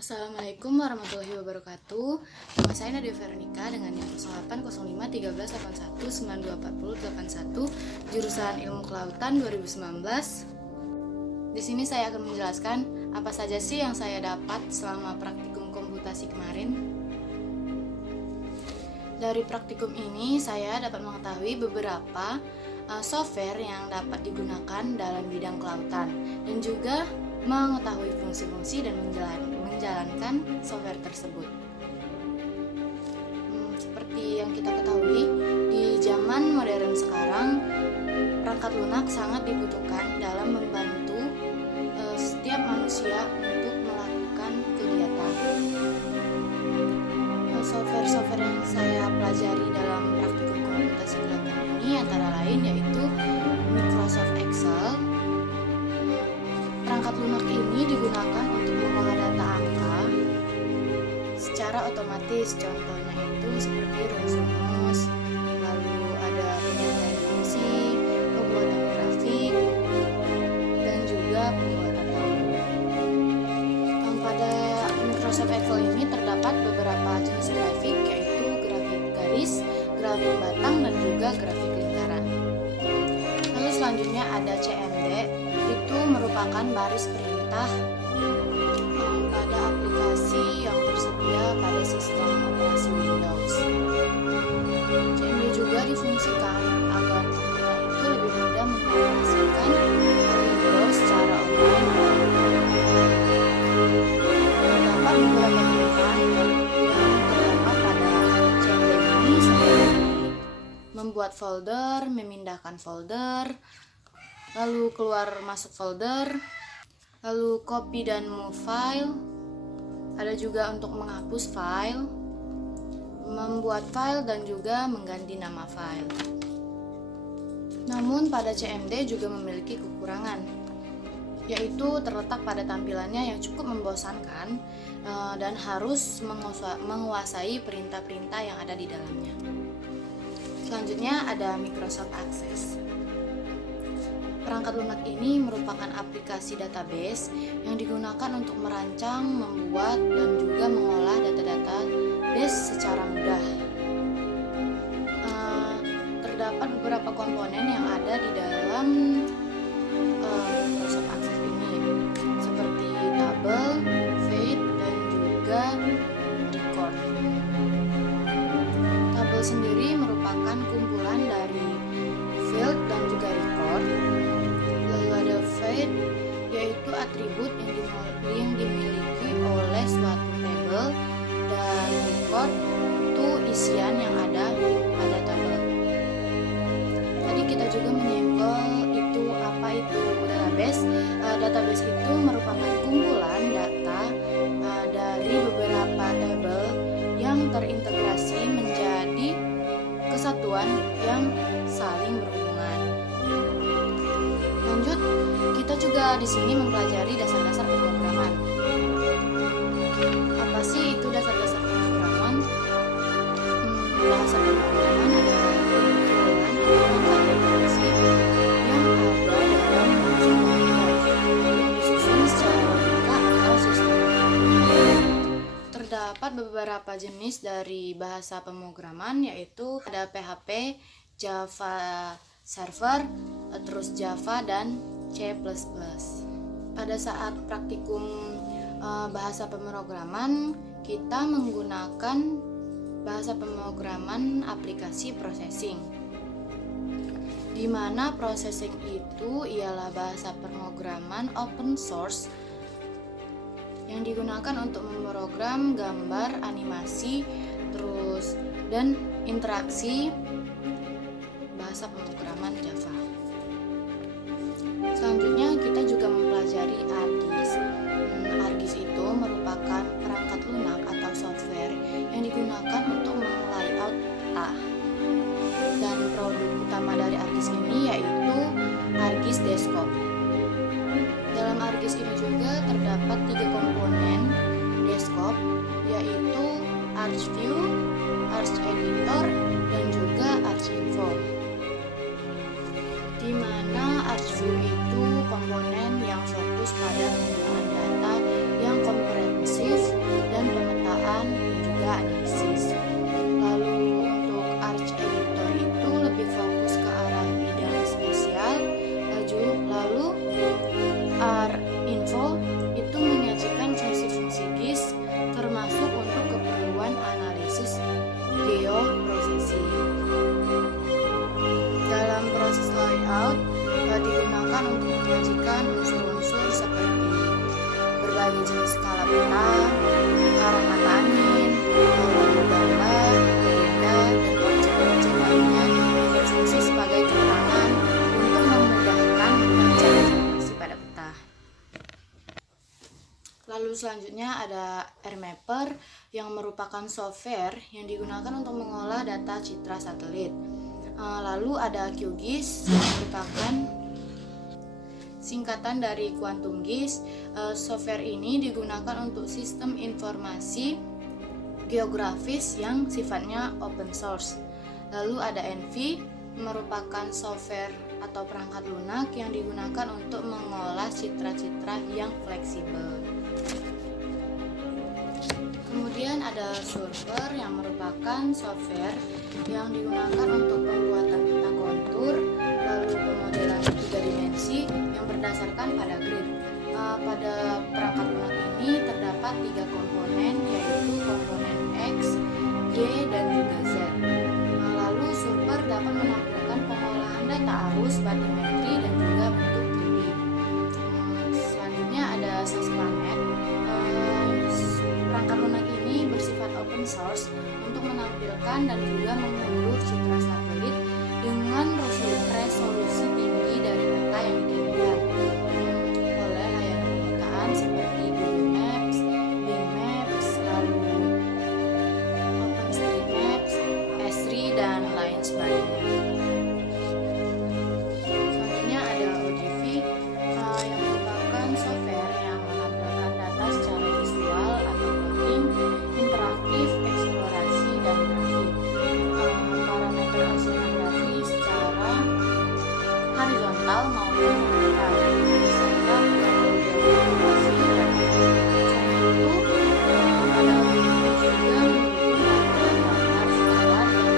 Assalamualaikum warahmatullahi wabarakatuh. Nama saya Nadia Veronica dengan NIM 08051381924081 jurusan Ilmu Kelautan 2019. Di sini saya akan menjelaskan apa saja sih yang saya dapat selama praktikum komputasi kemarin. Dari praktikum ini saya dapat mengetahui beberapa software yang dapat digunakan dalam bidang kelautan dan juga mengetahui fungsi-fungsi dan menjalankan software tersebut. Seperti yang kita ketahui, di zaman modern sekarang, perangkat lunak sangat dibutuhkan dalam membantu setiap manusia untuk melakukan kegiatan. Software-software yang saya pelajari dalam praktikum komputasi kelautan ini antara lain yaitu Microsoft Excel. Perangkat lunak ini digunakan untuk mengolah data angka secara otomatis, contohnya itu seperti rumus, lalu ada penyampaian fungsi, pembuatan grafik, dan juga pembuatan tabel. Pada Microsoft Excel ini terdapat beberapa jenis grafik, yaitu grafik garis, grafik batang, dan juga grafik lingkaran. Lalu selanjutnya ada CMD, itu merupakan baris perintah pada aplikasi yang tersedia pada sistem operasi Windows. CMD juga difungsikan agar pengguna itu lebih mudah mengoperasikan Windows secara online. Terdapat beberapa perintah yang terdapat pada CMD ini seperti membuat folder, memindahkan folder, lalu keluar masuk folder, lalu copy dan move file, ada juga untuk menghapus file, membuat file, dan juga mengganti nama file. Namun pada CMD juga memiliki kekurangan, yaitu terletak pada tampilannya yang cukup membosankan dan harus menguasai perintah-perintah yang ada di dalamnya. Selanjutnya ada Microsoft Access. Perangkat lunak ini merupakan aplikasi database yang digunakan untuk merancang, membuat, dan juga mengolah data-data base secara mudah. Terdapat beberapa komponen yang ada di dalam Microsoft Access ini, seperti tabel, fade, dan juga record. Tabel sendiri merupakan kumpulan dari field dan juga record. Fade yaitu atribut yang dimiliki oleh suatu tabel, dan record itu isian yang ada pada tabel. Tadi kita juga menyenggol itu apa itu database. Database itu merupakan kumpulan data dari beberapa tabel yang terintegrasi menjadi kesatuan yang saling berhubungan. Lanjut, kita juga di sini mempelajari dasar-dasar pemrograman. Apa sih itu dasar-dasar pemrograman? Bahasa pemrograman adalah kumpulan fungsi yang ada dalam bahasa komputer yang disusun secara logika atau sistem. Terdapat beberapa jenis dari bahasa pemrograman, yaitu ada PHP, Java Server, terus Java, dan C++. Pada saat praktikum bahasa pemrograman, kita menggunakan bahasa pemrograman aplikasi processing, di mana processing itu ialah bahasa pemrograman open source yang digunakan untuk memprogram gambar, animasi, terus dan interaksi bahasa pemrograman Java. Selanjutnya kita juga mempelajari ArcGIS. ArcGIS itu merupakan perangkat lunak atau software yang digunakan untuk meng-layout peta. Dan produk utama dari ArcGIS ini yaitu ArcGIS Desktop. Dalam ArcGIS ini juga terdapat 3 komponen desktop, yaitu ArcView, ArcEditor, dan juga ArcInfo. Di mana ArcView itu komponen yang fokus pada penggunaan data yang komprehensif ada AirMapper yang merupakan software yang digunakan untuk mengolah data citra satelit. Lalu ada QGIS yang merupakan singkatan dari Quantum GIS. Software ini digunakan untuk sistem informasi geografis yang sifatnya open source. Lalu ada ENVI, merupakan software atau perangkat lunak yang digunakan untuk mengolah citra-citra yang fleksibel. Kemudian ada Surfer yang merupakan software yang digunakan untuk pembuatan peta kontur, lalu pemodelan 3 dimensi yang berdasarkan pada grid. Pada perangkat lunak ini terdapat 3 komponen, yaitu komponen X, Y, dan juga Z. Lalu Surfer dapat menampilkan pengolahan data arus, batimetri, dan juga bentuk 3D. Selanjutnya ada SASPLANET. Perangkat lunak ini bersifat open source untuk menampilkan dan juga mengunduh citra satelit dengan resolusi tinggi dari data yang dikirimkan oleh layanan perkotaan seperti Google Maps, Bing Maps, lalu OpenStreetMaps, Esri, dan lain sebagainya. Selanjutnya ada ODV yang merupakan software yang menampilkan data secara visual atau plotting, interaktif, eksplorasi, dan grafik. Parameter oceanografi secara horizontal maupun vertikal, serta geografi dan itu ada juga menggunakan skala dan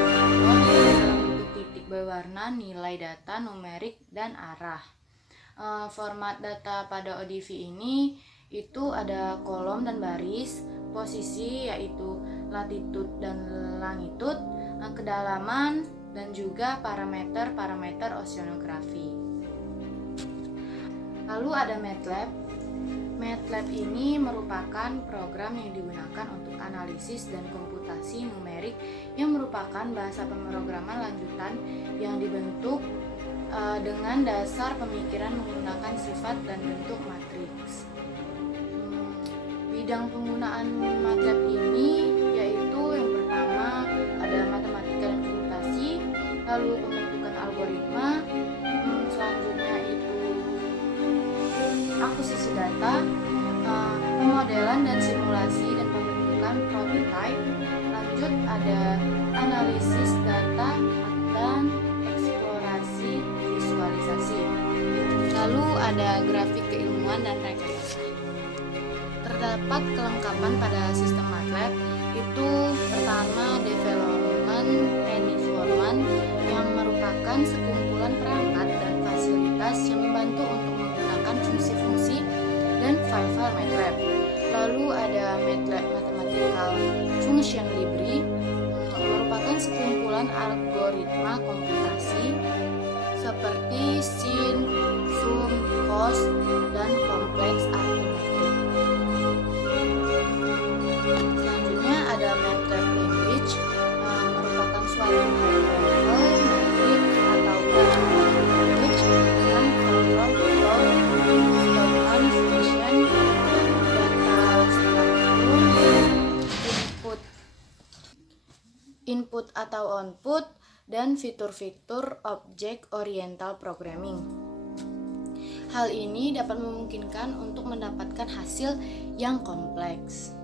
bentuk titik berwarna, nilai data numerik, dan arah. Format data pada ODV ini itu ada kolom dan baris, posisi yaitu latitude dan longitude, kedalaman, dan juga parameter oceanografi. Lalu ada MATLAB. MATLAB ini merupakan program yang digunakan untuk analisis dan komputasi numerik yang merupakan bahasa pemrograman lanjutan yang dibentuk dengan dasar pemikiran menggunakan sifat dan bentuk matriks. Bidang penggunaan MATLAB ini yaitu yang pertama ada matematika dan komputasi, lalu pembentukan algoritma, selanjutnya itu akuisisi data, pemodelan dan simulasi dan pembentukan prototype, lanjut ada analisis data dan eksplorasi visualisasi, lalu ada grafik keilmuan dan rekayasa. Terdapat kelengkapan pada sistem MATLAB, itu pertama development environment yang merupakan sekumpulan perangkat dan fasilitas yang membantu untuk menggunakan fungsi-fungsi dan file-file MATLAB. Lalu ada MATLAB Mathematical Function Library, merupakan sekumpulan algoritma komputasi seperti sin, sum, cos, dan kompleks aritmetik. Selanjutnya ada MATLAB Language, merupakan suatu high-level metric atau language dengan kontrol flow, instruction, function, data struktur, input atau output, dan fitur-fitur object oriental programming. Hal ini dapat memungkinkan untuk mendapatkan hasil yang kompleks.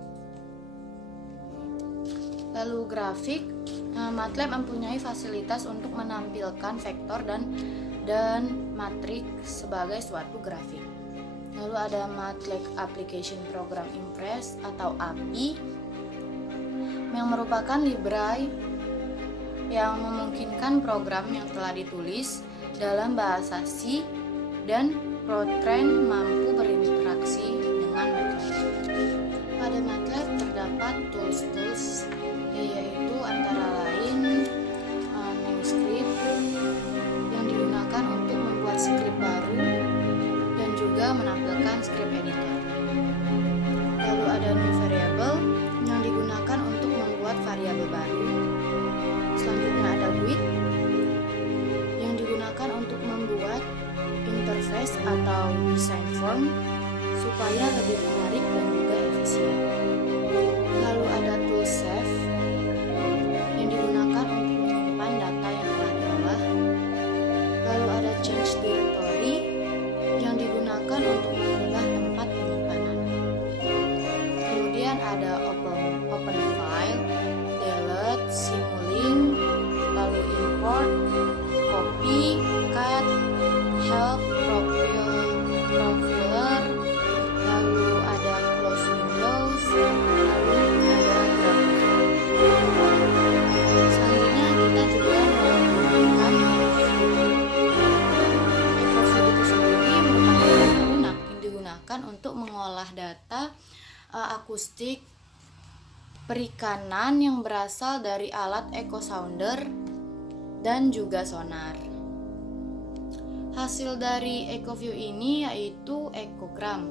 Lalu grafik, MATLAB mempunyai fasilitas untuk menampilkan vektor dan matriks sebagai suatu grafik. Lalu ada MATLAB Application Program Impress atau API yang merupakan library yang memungkinkan program yang telah ditulis dalam bahasa C dan Fortran mampu berinteraksi dengan MATLAB. Pada MATLAB terdapat tools yaitu antara lain Namescript yang digunakan untuk membuat skrip baru dan juga menampilkan script editor. Lalu ada new variable yang digunakan untuk membuat variabel baru. Selanjutnya ada GUID yang digunakan untuk membuat interface atau design form supaya lebih menarik dan juga efisien. ada open file, delete, simulink, lalu import, copy, cut, help, profiler, lalu ada close windows, lalu ada grafik. Selanjutnya kita juga menggunakan EcoView itu sendiri merupakan data lunak yang digunakan untuk mengolah data akustik perikanan yang berasal dari alat echo sounder dan juga sonar. Hasil dari EcoView ini yaitu ekogram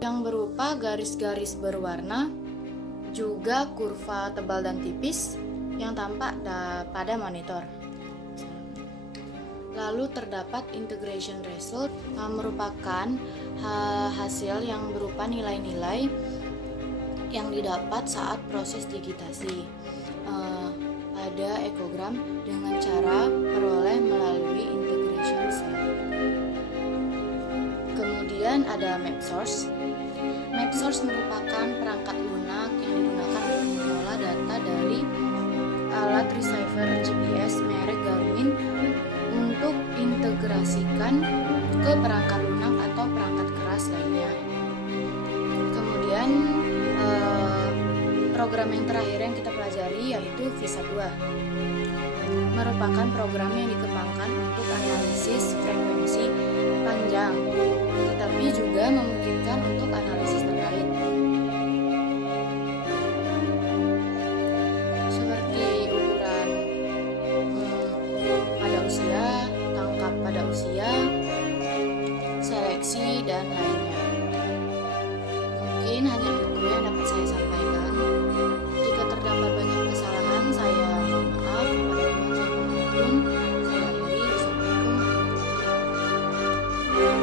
yang berupa garis-garis berwarna, juga kurva tebal dan tipis yang tampak pada monitor. Lalu terdapat integration result, merupakan hasil yang berupa nilai-nilai yang didapat saat proses digitasi pada ekogram dengan cara peroleh melalui integration cell. Kemudian ada map source. Map source merupakan perangkat lunak yang digunakan untuk mengolah data dari alat receiver GPS merek Garmin untuk integrasikan ke perangkat lunak atau perangkat keras lainnya. Kemudian program yang terakhir yang kita pelajari yaitu VISA 2, merupakan program yang dikembangkan untuk analisis frekuensi panjang, tetapi juga memungkinkan untuk analisis